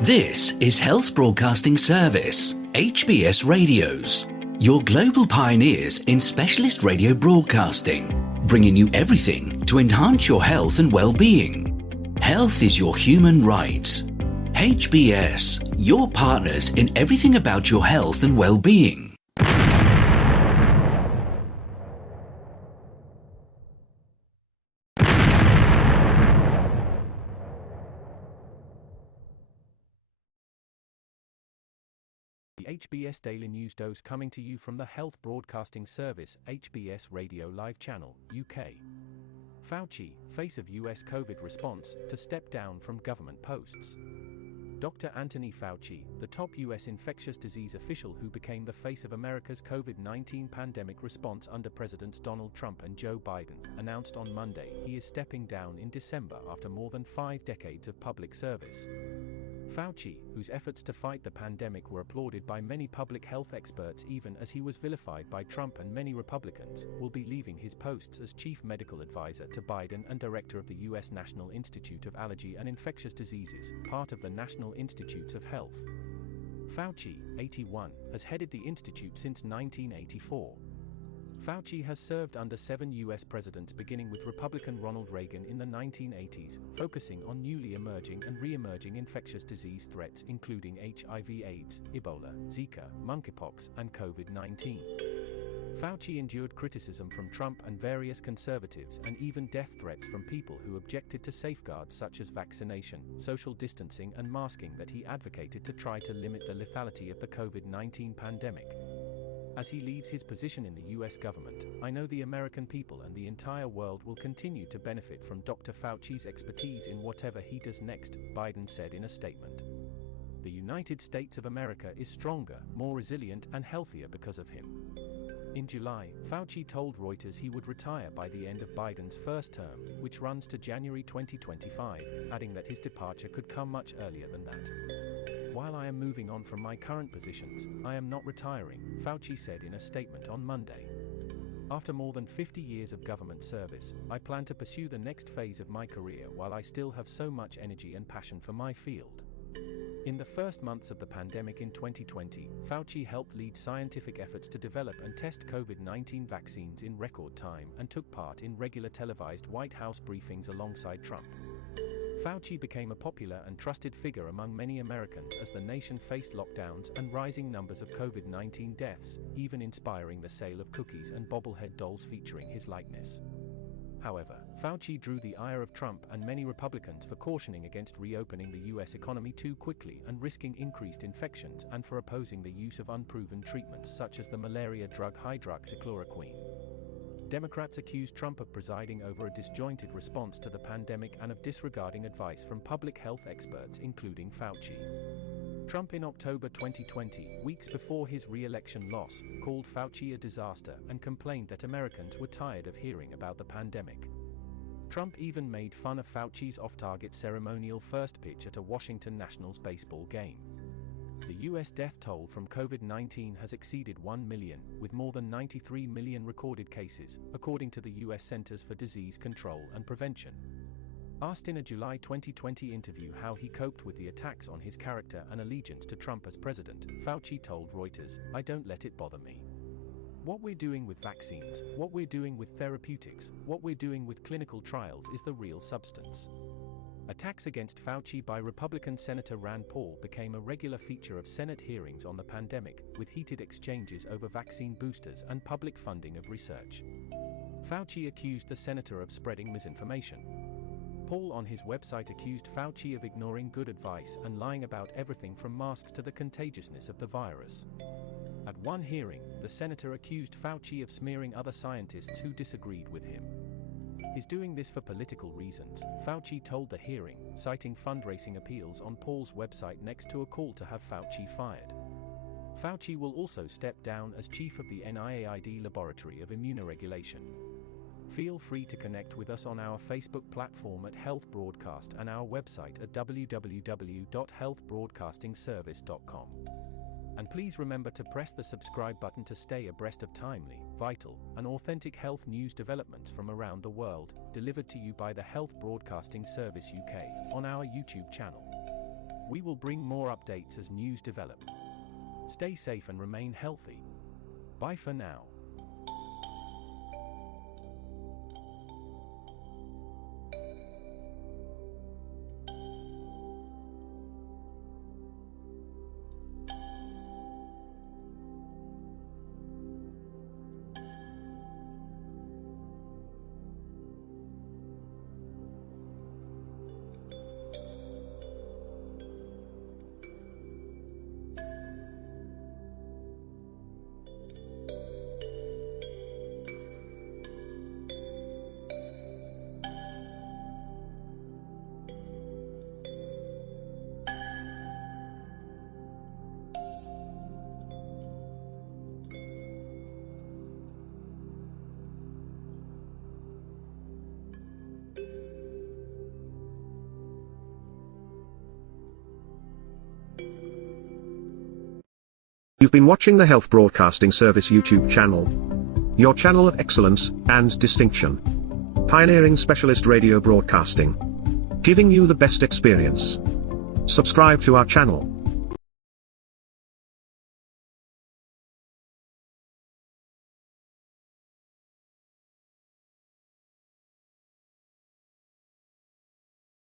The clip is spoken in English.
This is Health Broadcasting Service HBS Radios, your global pioneers in specialist radio broadcasting, bringing you everything to enhance your health and well-being. Health is your human right. HBS, your partners in everything about your health and well-being. The HBS Daily News Dose coming to you from the Health Broadcasting Service HBS Radio Live Channel, UK. Fauci, face of US COVID response, to step down from government posts. Dr. Anthony Fauci, the top US infectious disease official who became the face of America's COVID-19 pandemic response under Presidents Donald Trump and Joe Biden, announced on Monday he is stepping down in December after more than 5 decades of public service. Fauci, whose efforts to fight the pandemic were applauded by many public health experts even as he was vilified by Trump and many Republicans, will be leaving his posts as chief medical advisor to Biden and director of the U.S. National Institute of Allergy and Infectious Diseases, part of the National Institutes of Health. Fauci, 81, has headed the institute since 1984. Fauci has served under 7 U.S. presidents beginning with Republican Ronald Reagan in the 1980s, focusing on newly emerging and re-emerging infectious disease threats including HIV/AIDS, Ebola, Zika, monkeypox, and COVID-19. Fauci endured criticism from Trump and various conservatives and even death threats from people who objected to safeguards such as vaccination, social distancing and masking that he advocated to try to limit the lethality of the COVID-19 pandemic. As he leaves his position in the US government, I know the American people and the entire world will continue to benefit from Dr. Fauci's expertise in whatever he does next, Biden said in a statement. The United States of America is stronger, more resilient and healthier because of him. In July, Fauci told Reuters he would retire by the end of Biden's first term, which runs to January 2025, adding that his departure could come much earlier than that. While I am moving on from my current positions, I am not retiring, Fauci said in a statement on Monday. After more than 50 years of government service, I plan to pursue the next phase of my career while I still have so much energy and passion for my field. In the first months of the pandemic in 2020, Fauci helped lead scientific efforts to develop and test COVID-19 vaccines in record time and took part in regular televised White House briefings alongside Trump. Fauci became a popular and trusted figure among many Americans as the nation faced lockdowns and rising numbers of COVID-19 deaths, even inspiring the sale of cookies and bobblehead dolls featuring his likeness. However, Fauci drew the ire of Trump and many Republicans for cautioning against reopening the U.S. economy too quickly and risking increased infections and for opposing the use of unproven treatments such as the malaria drug hydroxychloroquine. Democrats accused Trump of presiding over a disjointed response to the pandemic and of disregarding advice from public health experts including Fauci. Trump in October 2020, weeks before his re-election loss, called Fauci a disaster and complained that Americans were tired of hearing about the pandemic. Trump even made fun of Fauci's off-target ceremonial first pitch at a Washington Nationals baseball game. The U.S. death toll from COVID-19 has exceeded 1 million, with more than 93 million recorded cases, according to the U.S. Centers for Disease Control and Prevention. Asked in a July 2020 interview how he coped with the attacks on his character and allegiance to Trump as president, Fauci told Reuters, "I don't let it bother me. What we're doing with vaccines, what we're doing with therapeutics, what we're doing with clinical trials is the real substance." Attacks against Fauci by Republican Senator Rand Paul became a regular feature of Senate hearings on the pandemic, with heated exchanges over vaccine boosters and public funding of research. Fauci accused the senator of spreading misinformation. Paul on his website accused Fauci of ignoring good advice and lying about everything from masks to the contagiousness of the virus. At one hearing, the senator accused Fauci of smearing other scientists who disagreed with him. He's doing this for political reasons, Fauci told the hearing, citing fundraising appeals on Paul's website next to a call to have Fauci fired. Fauci will also step down as chief of the NIAID Laboratory of Immunoregulation. Feel free to connect with us on our Facebook platform at Health Broadcast and our website at www.healthbroadcastingservice.com. And please remember to press the subscribe button to stay abreast of timely, vital, and authentic health news developments from around the world, delivered to you by the Health Broadcasting Service UK on our YouTube channel. We will bring more updates as news develop. Stay safe and remain healthy. Bye for now. You've been watching the Health Broadcasting Service YouTube channel. Your channel of excellence and distinction. Pioneering specialist radio broadcasting. Giving you the best experience. Subscribe to our channel.